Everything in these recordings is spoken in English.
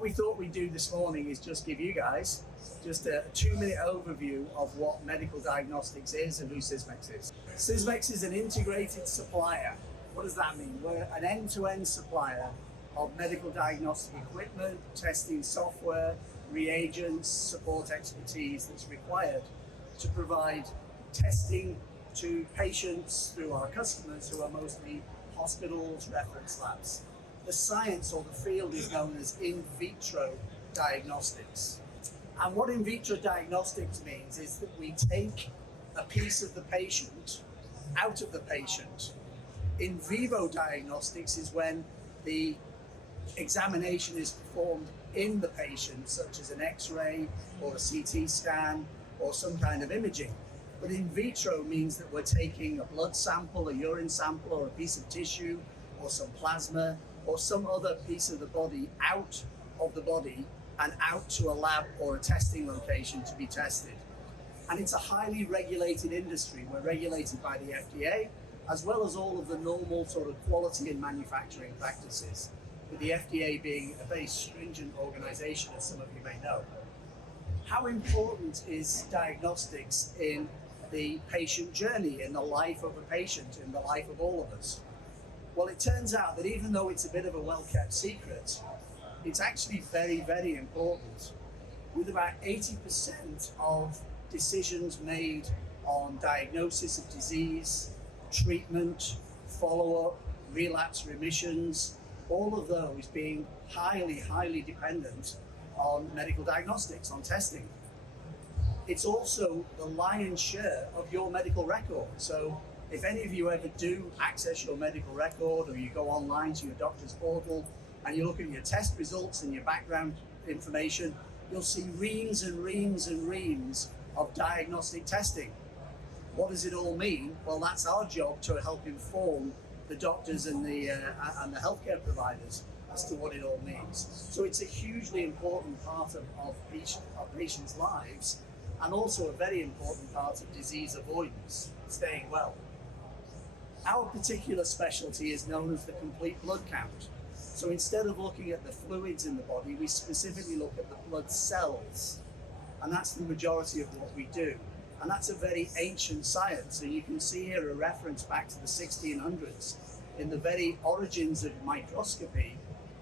what we thought we'd do this morning is just give you guys just a 2-minute overview of what medical diagnostics is and who Sysmex is. Sysmex is an integrated supplier. What does that mean? We're an end-to-end supplier of medical diagnostic equipment, testing software, reagents, support expertise that's required to provide testing to patients through our customers who are mostly hospitals, reference labs. The science or the field is known as in vitro diagnostics. And what in vitro diagnostics means is that we take a piece of the patient out of the patient. In vivo diagnostics is when the examination is performed in the patient, such as an X-ray or a CT scan or some kind of imaging. But in vitro means that we're taking a blood sample, a urine sample, or a piece of tissue, or some plasma, or some other piece of the body out of the body and out to a lab or a testing location to be tested. And it's a highly regulated industry. We're regulated by the FDA, as well as all of the normal sort of quality and manufacturing practices, with the FDA being a very stringent organization, as some of you may know. How important is diagnostics in the patient journey, in the life of a patient, in the life of all of us? Well, it turns out that even though it's a bit of a well-kept secret, it's actually very, very important. With about 80% of decisions made on diagnosis of disease, treatment, follow-up, relapse remissions, all of those being highly, highly dependent on medical diagnostics, on testing. It's also the lion's share of your medical record. So if any of you ever do access your medical record, or you go online to your doctor's portal and you look at your test results and your background information, you'll see reams and reams and reams of diagnostic testing. What does it all mean? Well, that's our job to help inform the doctors and the healthcare providers as to what it all means. So it's a hugely important part of patients' lives, and also a very important part of disease avoidance, staying well. Our particular specialty is known as the complete blood count. So instead of looking at the fluids in the body, we specifically look at the blood cells. And that's the majority of what we do. And that's a very ancient science. And you can see here a reference back to the 1600s in the very origins of microscopy,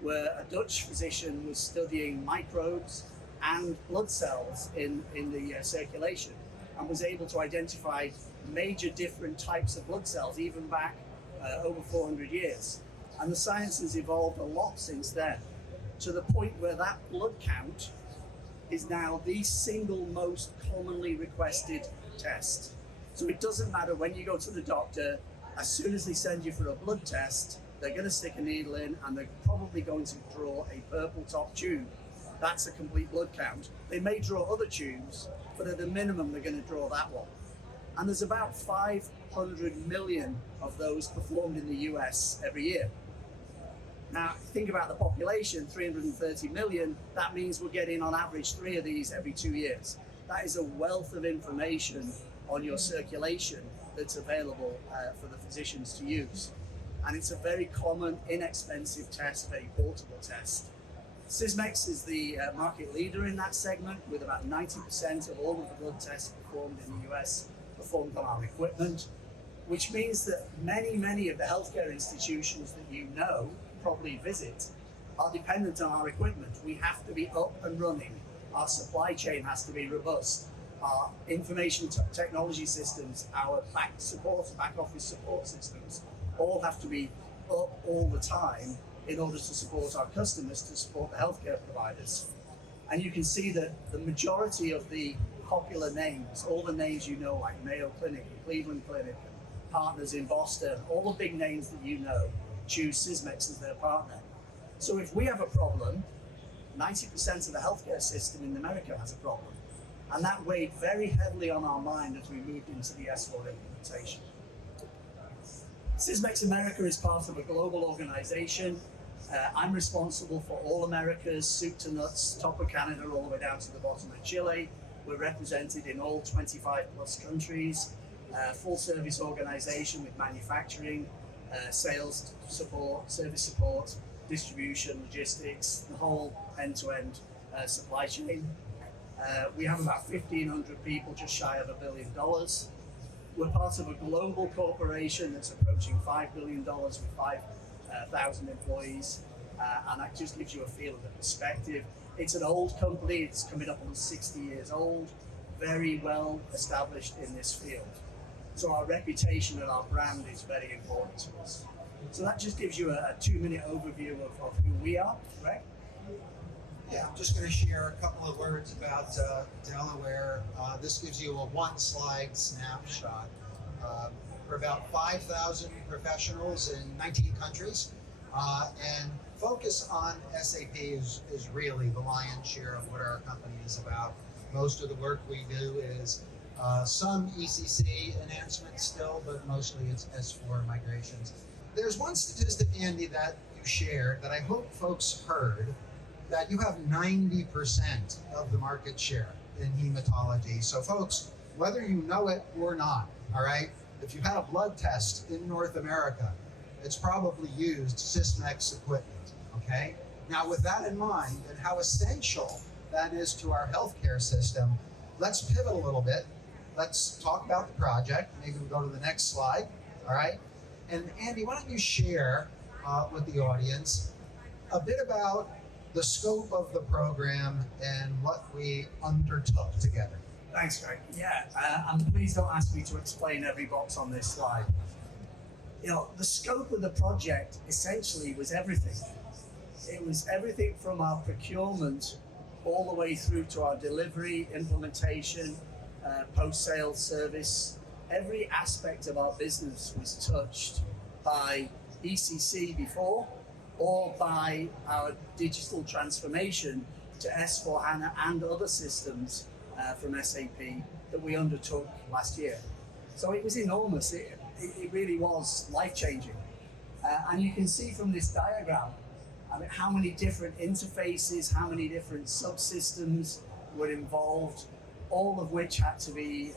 where a Dutch physician was studying microbes and blood cells in the circulation, and was able to identify major different types of blood cells, even back over 400 years. And the science has evolved a lot since then, to the point where that blood count is now the single most commonly requested test. So it doesn't matter when you go to the doctor, as soon as they send you for a blood test, they're going to stick a needle in and they're probably going to draw a purple top tube. That's a complete blood count. They may draw other tubes, but at a minimum, they're going to draw that one. And there's about 500 million of those performed in the US every year. Now, think about the population, 330 million, that means we're getting on average 3 of these every 2 years. That is a wealth of information on your circulation that's available for the physicians to use. And it's a very common, inexpensive test, very portable test. Sysmex is the market leader in that segment, with about 90% of all of the blood tests performed in the US performed on our equipment, which means that many of the healthcare institutions that you know probably visit are dependent on our equipment. We have to be up and running. Our supply chain has to be robust. Our information technology systems, our back office support systems, all have to be up all the time in order to support our customers, to support the healthcare providers. And you can see that the majority of the popular names, all the names you know, like Mayo Clinic and Cleveland Clinic, and Partners in Boston, all the big names that you know, choose Sysmex as their partner. So if we have a problem, 90% of the healthcare system in America has a problem. And that weighed very heavily on our mind as we moved into the S4 implementation. Sysmex America is part of a global organization. I'm responsible for all Americas, soup to nuts, top of Canada, all the way down to the bottom of Chile. We're represented in all 25 plus countries, full service organization with manufacturing, sales support, service support. distribution, logistics, the whole end-to-end supply chain. We have about 1,500 people, just shy of $1 billion. We're part of a global corporation that's approaching $5 billion with 5,000 employees, and that just gives you a feel of the perspective. It's an old company, it's coming up on 60 years old, very well established in this field. So our reputation and our brand is very important to us. So that just gives you a 2-minute overview of who we are, right? Yeah, I'm just going to share a couple of words about Delaware. This gives you a one-slide snapshot. We're about 5,000 professionals in 19 countries, and focus on SAP is really the lion's share of what our company is about. Most of the work we do is some ECC enhancements still, but mostly it's S4 migrations. There's one statistic, Andy, that you shared that I hope folks heard, that you have 90% of the market share in hematology. So folks, whether you know it or not, all right, if you had a blood test in North America, it's probably used Sysmex equipment, okay? Now with that in mind and how essential that is to our healthcare system, let's pivot a little bit. Let's talk about the project. Maybe we go to the next slide, all right? And Andy, why don't you share with the audience a bit about the scope of the program and what we undertook together. Thanks, Greg. Yeah, and please don't ask me to explain every box on this slide. You know, the scope of the project essentially was everything. It was everything from our procurement all the way through to our delivery, implementation, post-sale service. Every aspect of our business was touched by ECC before, or by our digital transformation to S/4HANA and other systems from SAP that we undertook last year. So it was enormous. It really was life-changing. And you can see from this diagram how many different interfaces, how many different subsystems were involved, all of which had to be,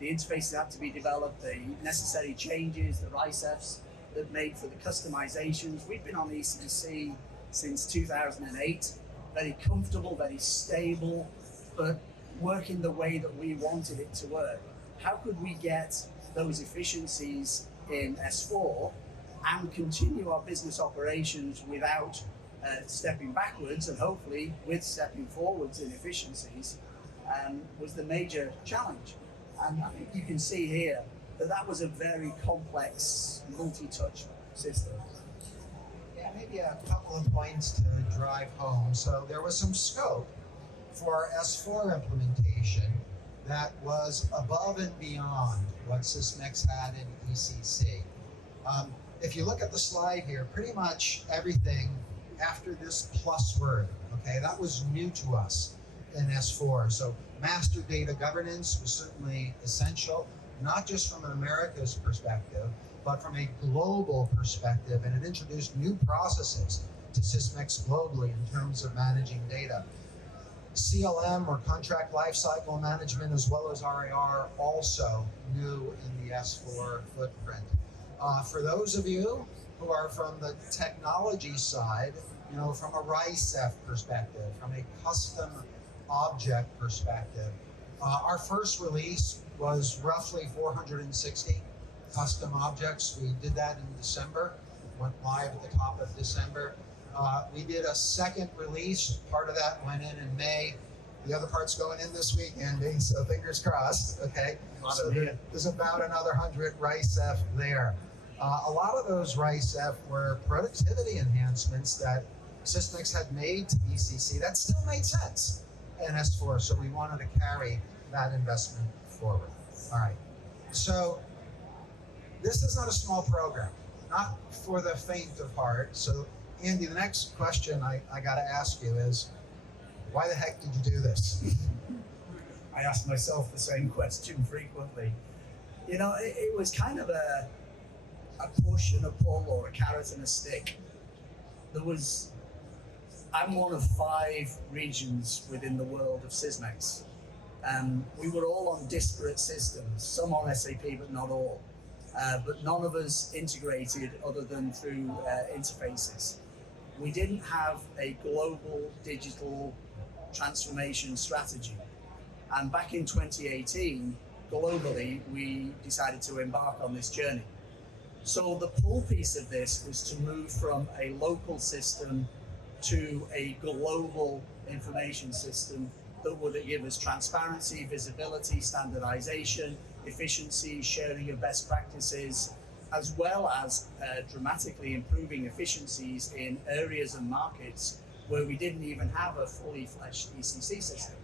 the interfaces had to be developed, the necessary changes, the RICEFs, that made for the customizations. We've been on ECC since 2008, very comfortable, very stable, but working the way that we wanted it to work. How could we get those efficiencies in S4 and continue our business operations without stepping backwards, and hopefully with stepping forwards in efficiencies, was the major challenge. And I think you can see here that was a very complex, multi-touch system. Yeah, maybe a couple of points to drive home. So there was some scope for S4 implementation that was above and beyond what Sysmex had in ECC. If you look at the slide here, pretty much everything after this plus word, okay, that was new to us in S4. So master data governance was certainly essential, not just from an America's perspective, but from a global perspective, and it introduced new processes to Sysmex globally in terms of managing data. CLM, or contract lifecycle management, as well as RAR, also new in the S4 footprint. For those of you who are from the technology side, you know, from a RICEF perspective, from a custom object perspective, our first release was roughly 460 custom objects. We did that in December, went live at the top of December. We did a second release. Part of that went in May. The other part's going in this week, Andy, so fingers crossed, okay? So there's about another 100 RICEF there. A lot of those RICEF were productivity enhancements that Sysmex had made to ECC that still made sense in S4, so we wanted to carry that investment forward. All right, so this is not a small program, not for the faint of heart. So Andy, the next question I gotta ask you is, why the heck did you do this? I ask myself the same question frequently. You know, it was kind of a push and a pull, or a carrot and a stick. I'm one of 5 regions within the world of Sysmex. We were all on disparate systems, some on SAP, but not all. But none of us integrated other than through interfaces. we didn't have a global digital transformation strategy. And back in 2018, globally, we decided to embark on this journey. So the pull piece of this was to move from a local system to a global information system that would give us transparency, visibility, standardization, efficiency, sharing of best practices, as well as dramatically improving efficiencies in areas and markets where we didn't even have a fully fledged ECC system.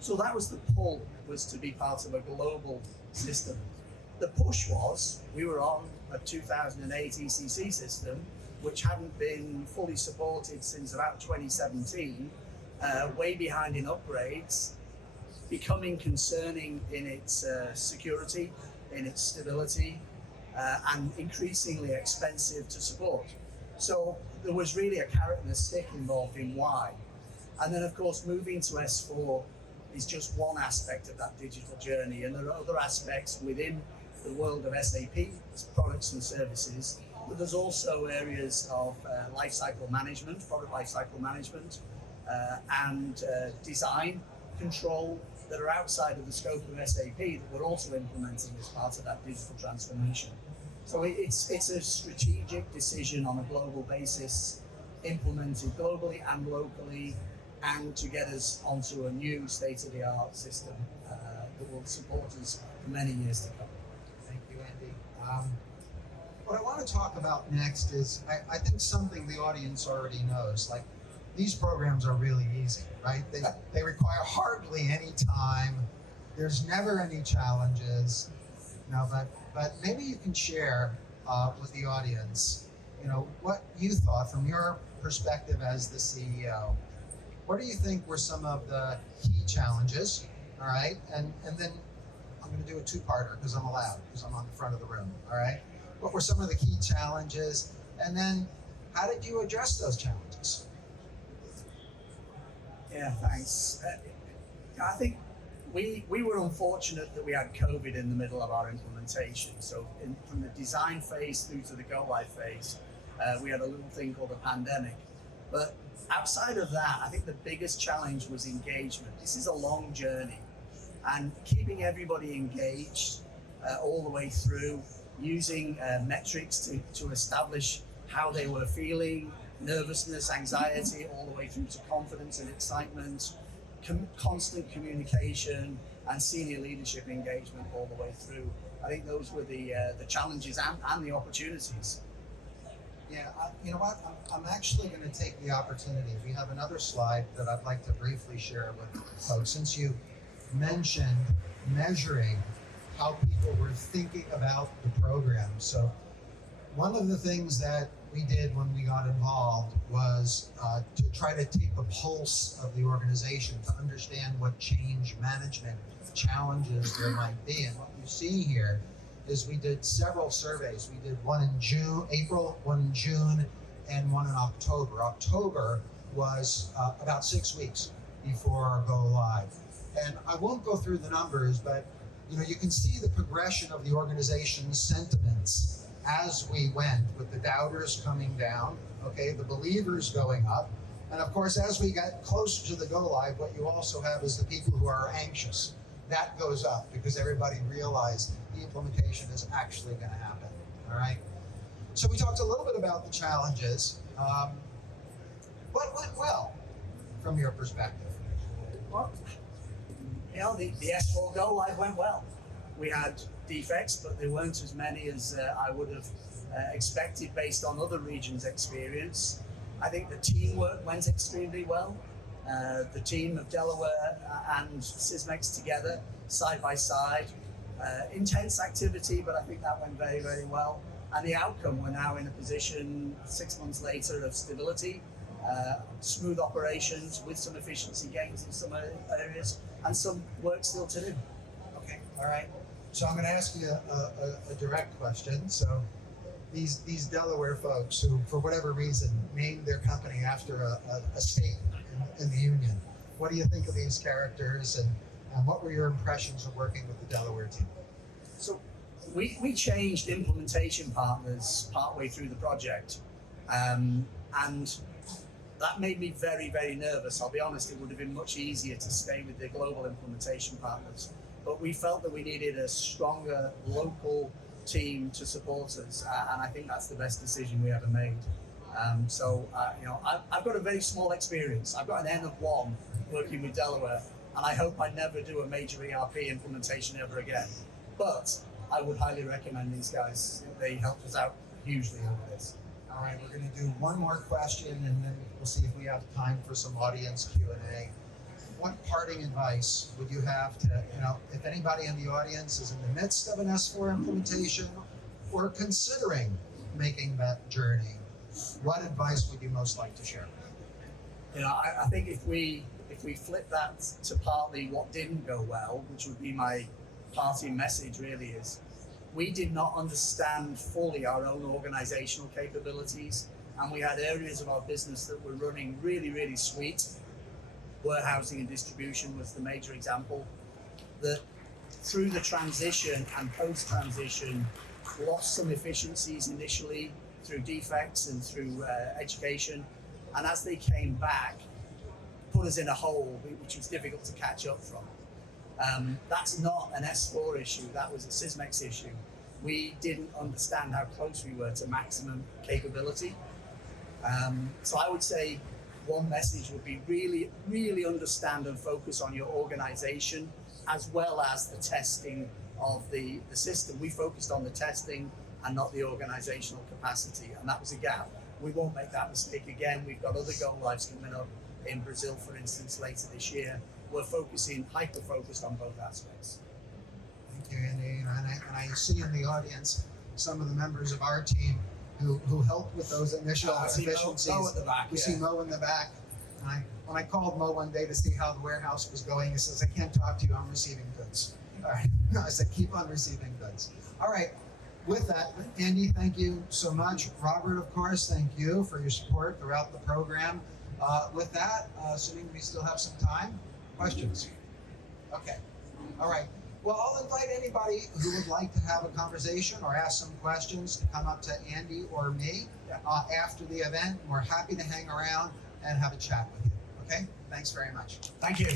So that was the pull, was to be part of a global system. The push was, we were on a 2008 ECC system, which hadn't been fully supported since about 2017, way behind in upgrades, becoming concerning in its security, in its stability, and increasingly expensive to support. So there was really a carrot and a stick involved in why. And then of course moving to S4 is just one aspect of that digital journey, and there are other aspects within the world of SAP, its products and services, but there's also areas of lifecycle management, product lifecycle management, and design control that are outside of the scope of SAP that we're also implementing as part of that digital transformation. So it's a strategic decision on a global basis, implemented globally and locally, and to get us onto a new state-of-the-art system that will support us for many years to come. Thank you, Andy. What I want to talk about next is, I think something the audience already knows, like these programs are really easy, right? They require hardly any time. There's never any challenges, but maybe you can share with the audience, what you thought from your perspective as the CEO. What do you think were some of the key challenges, all right? And then I'm going to do a two-parter because I'm allowed, because I'm on the front of the room, all right? What were some of the key challenges? And then how did you address those challenges? Yeah, thanks. I think we were unfortunate that we had COVID in the middle of our implementation. So from the design phase through to the go-live phase, we had a little thing called a pandemic. But outside of that, I think the biggest challenge was engagement. This is a long journey, and keeping everybody engaged all the way through, using metrics to establish how they were feeling, nervousness, anxiety, all the way through to confidence and excitement, constant communication, and senior leadership engagement all the way through. I think those were the challenges and the opportunities. Yeah, you know what? I'm actually going to take the opportunity. We have another slide that I'd like to briefly share with folks. Since you mentioned measuring how people were thinking about the program. So one of the things that we did when we got involved was to try to take the pulse of the organization to understand what change management challenges there might be. And what you see here is we did several surveys. We did one in April, one in June, and one in October. October was about 6 weeks before our go live. And I won't go through the numbers, but you can see the progression of the organization's sentiments as we went, with the doubters coming down, okay, the believers going up. And of course, as we get closer to the go live, what you also have is the people who are anxious. That goes up because everybody realized the implementation is actually going to happen, all right? So we talked a little bit about the challenges. What went well from your perspective? Well, the S4 Go Live went well. We had defects, but there weren't as many as I would have expected based on other regions' experience. I think the teamwork went extremely well. The team of Delaware and Sysmex together, side by side. Intense activity, but I think that went very, very well. And the outcome, we're now in a position 6 months later of stability, smooth operations with some efficiency gains in some areas, and some work still to do. Okay, all right. So I'm going to ask you a direct question. So these Delaware folks who, for whatever reason, named their company after a state in the union, what do you think of these characters, and what were your impressions of working with the Delaware team? So we changed implementation partners partway through the project. And that made me very, very nervous. I'll be honest, it would have been much easier to stay with the global implementation partners. But we felt that we needed a stronger local team to support us, and I think that's the best decision we ever made. I've got a very small experience. I've got an N of 1 working with Delaware, and I hope I never do a major ERP implementation ever again. But I would highly recommend these guys. They helped us out hugely over this. All right, we're going to do one more question, and then we'll see if we have time for some audience Q&A. What parting advice would you have to, if anybody in the audience is in the midst of an S4 implementation or considering making that journey, what advice would you most like to share? I think if we flip that to partly what didn't go well, which would be my parting message really is, we did not understand fully our own organizational capabilities, and we had areas of our business that were running really, really sweet. Warehousing and distribution was the major example, that through the transition and post-transition lost some efficiencies initially through defects and through education, and as they came back, put us in a hole which was difficult to catch up from. That's not an S4 issue, that was a Sysmex issue. We didn't understand how close we were to maximum capability. So I would say one message would be really, really understand and focus on your organization as well as the testing of the system. We focused on the testing and not the organizational capacity, and that was a gap. We won't make that mistake again. We've got other go lives coming up in Brazil, for instance, later this year. We're hyper-focused on both aspects. Thank you, Andy. And I see in the audience some of the members of our team who helped with those initial efficiencies. Mo at the back. We see Mo in the back. And when I called Mo one day to see how the warehouse was going, he says, "I can't talk to you, I'm receiving goods." All right. I said, "Keep on receiving goods." All right. With that, Andy, thank you so much. Robert, of course, thank you for your support throughout the program. With that, assuming we still have some time, questions? Okay. All right. Well, I'll invite anybody who would like to have a conversation or ask some questions to come up to Andy or me after the event. We're happy to hang around and have a chat with you. Okay? Thanks very much. Thank you.